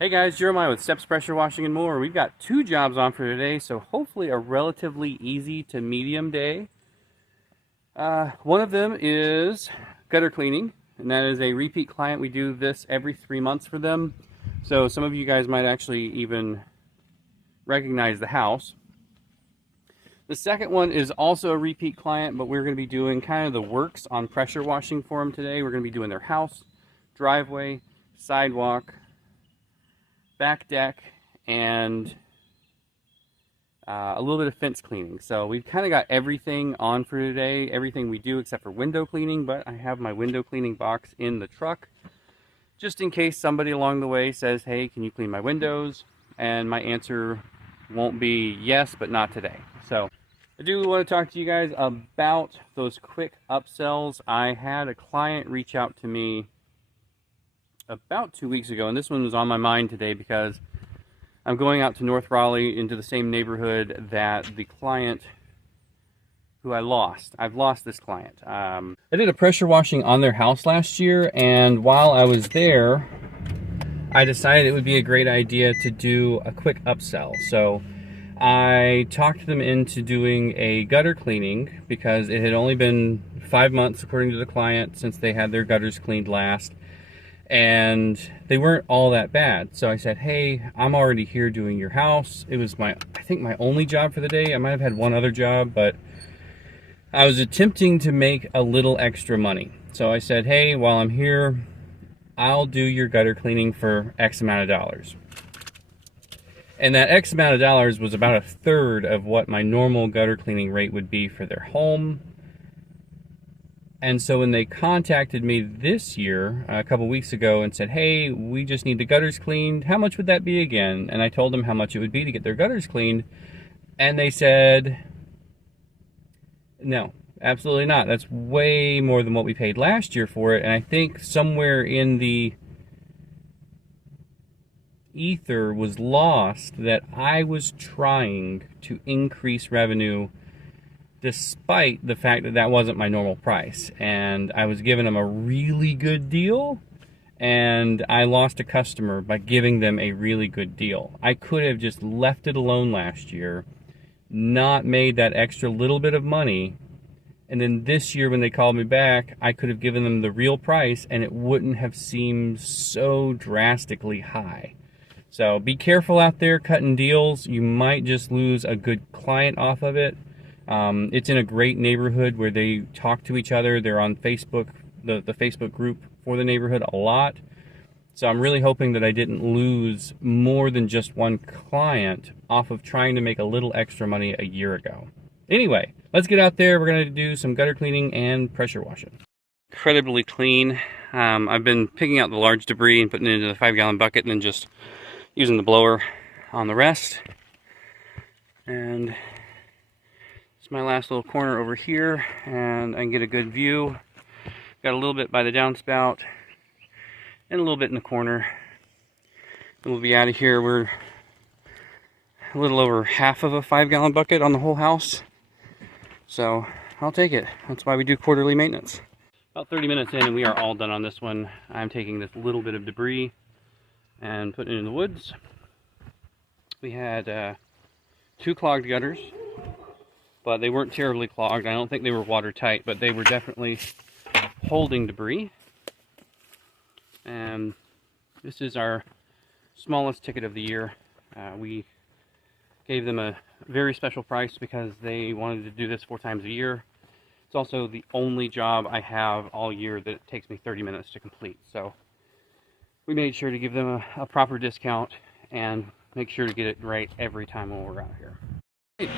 Hey guys, Jeremiah with Steps Pressure Washing and More. We've got two jobs on for today, so hopefully a relatively easy to medium day. One of them is gutter cleaning, and that is a repeat client. We do this every 3 months for them, so some of you guys might actually even recognize the house. The second one is also a repeat client, but we're going to be doing kind of the works on pressure washing for them today. We're going to be doing their house, driveway, sidewalk, back deck, and a little bit of fence cleaning. So we've kind of got everything on for today, everything we do except for window cleaning, but I have my window cleaning box in the truck just in case somebody along the way says, hey, can you clean my windows? And my answer won't be yes, but not today. So I do want to talk to you guys about those quick upsells. I had a client reach out to me about 2 weeks ago, and this one was on my mind today because I'm going out to North Raleigh into the same neighborhood that the client who I've lost this client. I did a pressure washing on their house last year, and while I was there, I decided it would be a great idea to do a quick upsell. So I talked them into doing a gutter cleaning because it had only been 5 months, according to the client, since they had their gutters cleaned last. And they weren't all that bad. So I said, hey, I'm already here doing your house. It was I think my only job for the day. I might have had one other job, but I was attempting to make a little extra money. So I said, hey, while I'm here, I'll do your gutter cleaning for X amount of dollars. And that X amount of dollars was about a third of what my normal gutter cleaning rate would be for their home. And so when they contacted me this year, a couple weeks ago, and said, hey, we just need the gutters cleaned, how much would that be again? And I told them how much it would be to get their gutters cleaned. And they said, no, absolutely not. That's way more than what we paid last year for it. And I think somewhere in the ether was lost that I was trying to increase revenue despite the fact that that wasn't my normal price. And I was giving them a really good deal, and I lost a customer by giving them a really good deal. I could have just left it alone last year, not made that extra little bit of money, and then this year when they called me back, I could have given them the real price and it wouldn't have seemed so drastically high. So be careful out there cutting deals. You might just lose a good client off of it. It's in a great neighborhood where they talk to each other. They're on Facebook, the Facebook group for the neighborhood a lot. So I'm really hoping that I didn't lose more than just one client off of trying to make a little extra money a year ago. Anyway, let's get out there. We're going to do some gutter cleaning and pressure washing. Incredibly clean. I've been picking out the large debris and putting it into the 5-gallon bucket and then just using the blower on the rest. And my last little corner over here, and I can get a good view. Got a little bit by the downspout and a little bit in the corner. And we'll be out of here. We're a little over half of a 5-gallon bucket on the whole house, so I'll take it. That's why we do quarterly maintenance. About 30 minutes in and we are all done on this one. I'm taking this little bit of debris and putting it in the woods. We had 2 clogged gutters, but they weren't terribly clogged. I don't think they were watertight, but they were definitely holding debris. And this is our smallest ticket of the year. We gave them a very special price because they wanted to do this 4 times a year. It's also the only job I have all year that it takes me 30 minutes to complete. So we made sure to give them a proper discount and make sure to get it right every time when we're out here.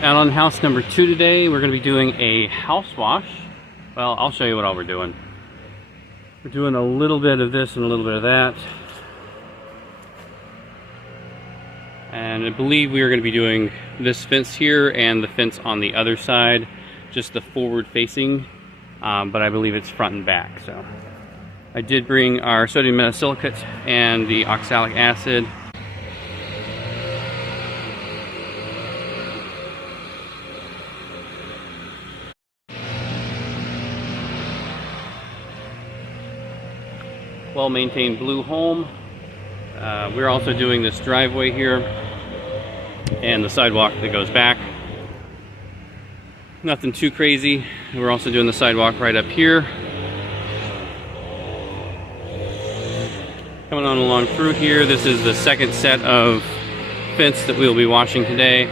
Out on house number 2 today, we're going to be doing a house wash. Well, I'll show you what all we're doing. We're doing a little bit of this and a little bit of that. And I believe we are going to be doing this fence here and the fence on the other side, just the forward facing, but I believe it's front and back. So I did bring our sodium metasilicate and the oxalic acid. Well-maintained blue home. We're also doing this driveway here and the sidewalk that goes back. Nothing too crazy. We're also doing the sidewalk right up here. Coming on along through here, this is the second set of fence that we'll be washing today.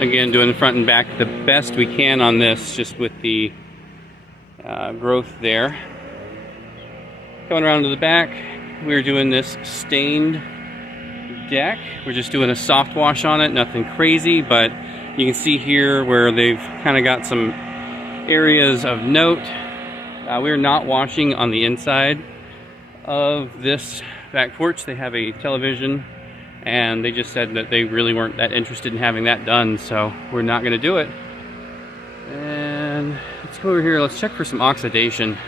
Again, doing the front and back the best we can on this, just with the growth there. Coming around to the back, we're doing this stained deck. We're just doing a soft wash on it, nothing crazy, but you can see here where they've kind of got some areas of note. We're not washing on the inside of this back porch. They have a television, and they just said that they really weren't that interested in having that done, so we're not going to do it. And let's go over here, let's check for some oxidation.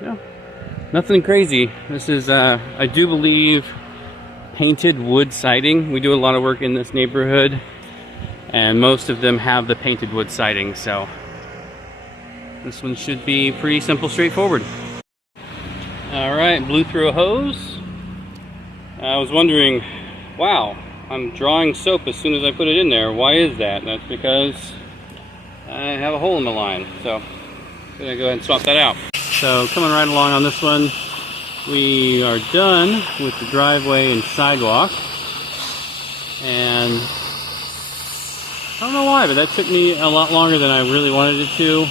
No, nothing crazy. This is, I do believe, painted wood siding. We do a lot of work in this neighborhood, and most of them have the painted wood siding, so this one should be pretty simple, straightforward. Alright, blew through a hose. I was wondering, wow, I'm drawing soap as soon as I put it in there. Why is that? That's because I have a hole in the line, so I'm gonna go ahead and swap that out. So coming right along on this one, we are done with the driveway and sidewalk, and I don't know why, but that took me a lot longer than I really wanted it to.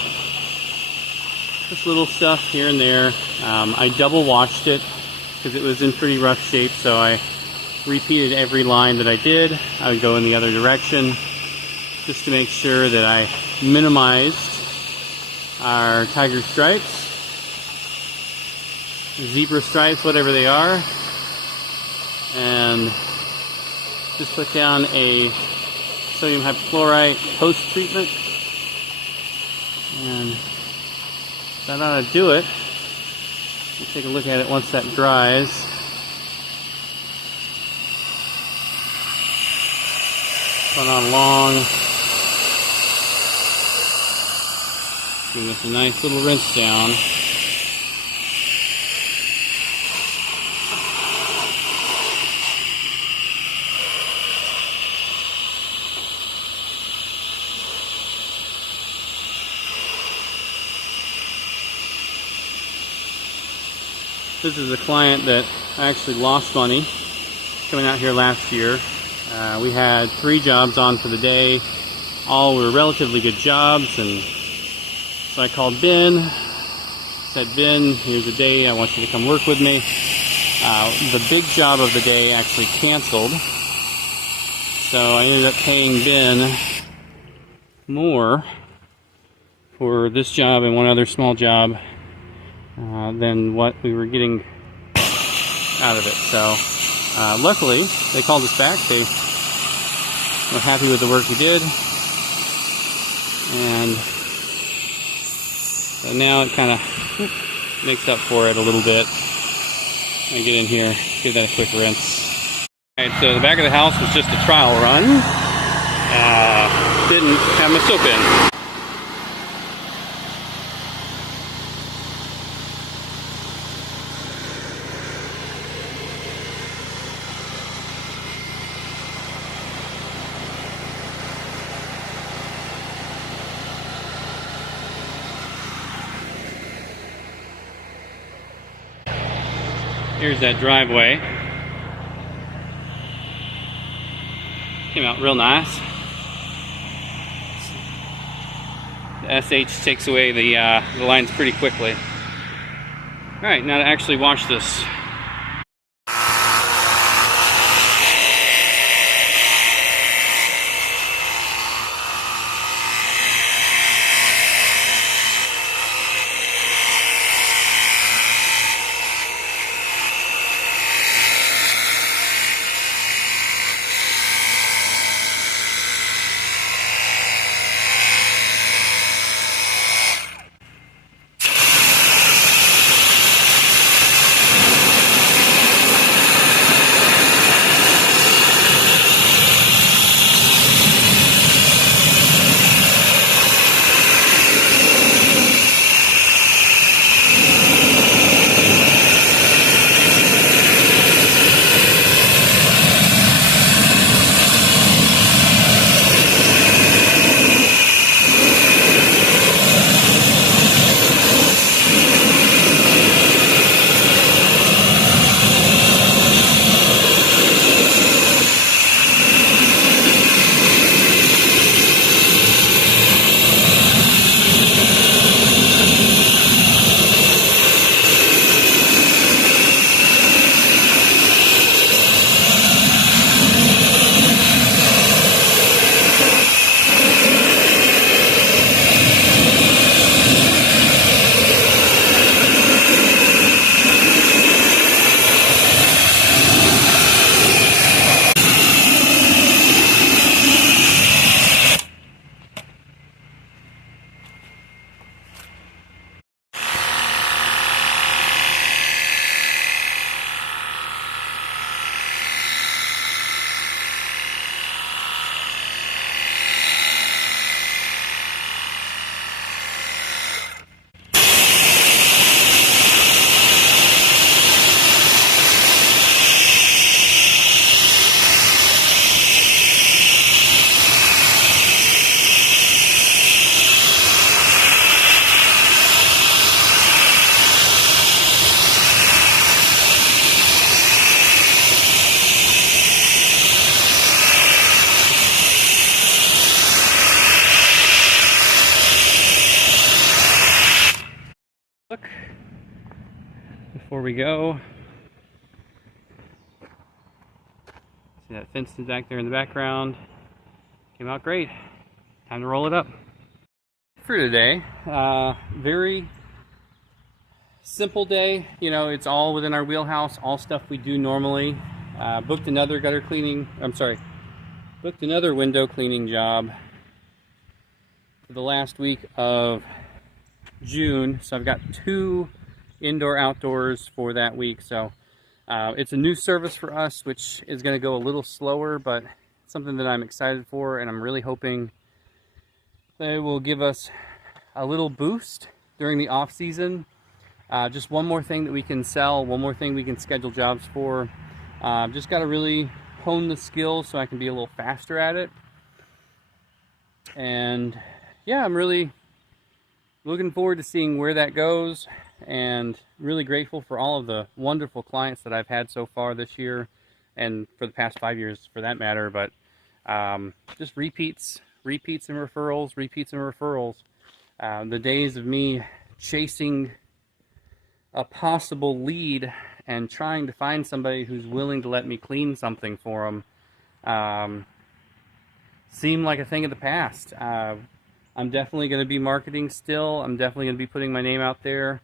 Just little stuff here and there. I double washed it because it was in pretty rough shape, so I repeated every line that I did. I would go in the other direction just to make sure that I minimized our tiger stripes, zebra stripes, whatever they are, and just put down a sodium hypochlorite post treatment, and that ought to do it. Let's take a look at it once that dries. Going on along. Give this a nice little rinse down. This is a client that actually lost money coming out here last year. We had 3 jobs on for the day. All were relatively good jobs, and so I called Ben, said, Ben, here's a day, I want you to come work with me. The big job of the day actually canceled, so I ended up paying Ben more for this job and one other small job than what we were getting out of it. So luckily they called us back. They were happy with the work we did, and so now it kind of makes up for it a little bit. I get in here, give that a quick rinse. Alright, so the back of the house was just a trial run. Didn't have my soap in. Here's that driveway. Came out real nice. The SH takes away the lines pretty quickly. Alright, now to actually wash this. before we go. See that fence is back there in the background. Came out great. Time to roll it up. For today, very simple day. You know, it's all within our wheelhouse, all stuff we do normally. Booked another booked another window cleaning job for the last week of June. So I've got 2 indoor outdoors for that week. So it's a new service for us, which is going to go a little slower, but something that I'm excited for, and I'm really hoping they will give us a little boost during the off season. Just one more thing that we can sell, one more thing we can schedule jobs for. Just got to really hone the skills so I can be a little faster at it. And yeah, I'm really looking forward to seeing where that goes, and really grateful for all of the wonderful clients that I've had so far this year, and for the past 5 years for that matter. But just repeats and referrals. The days of me chasing a possible lead and trying to find somebody who's willing to let me clean something for them seem like a thing of the past. I'm definitely going to be marketing still. I'm definitely going to be putting my name out there,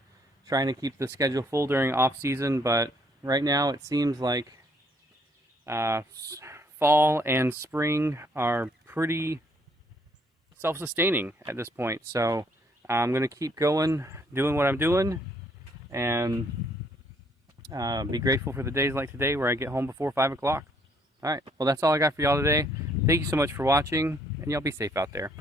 trying to keep the schedule full during off season, but right now it seems like fall and spring are pretty self-sustaining at this point. So I'm going to keep going, doing what I'm doing, and be grateful for the days like today where I get home before 5 o'clock. All right, well, that's all I got for y'all today. Thank you so much for watching, and y'all be safe out there.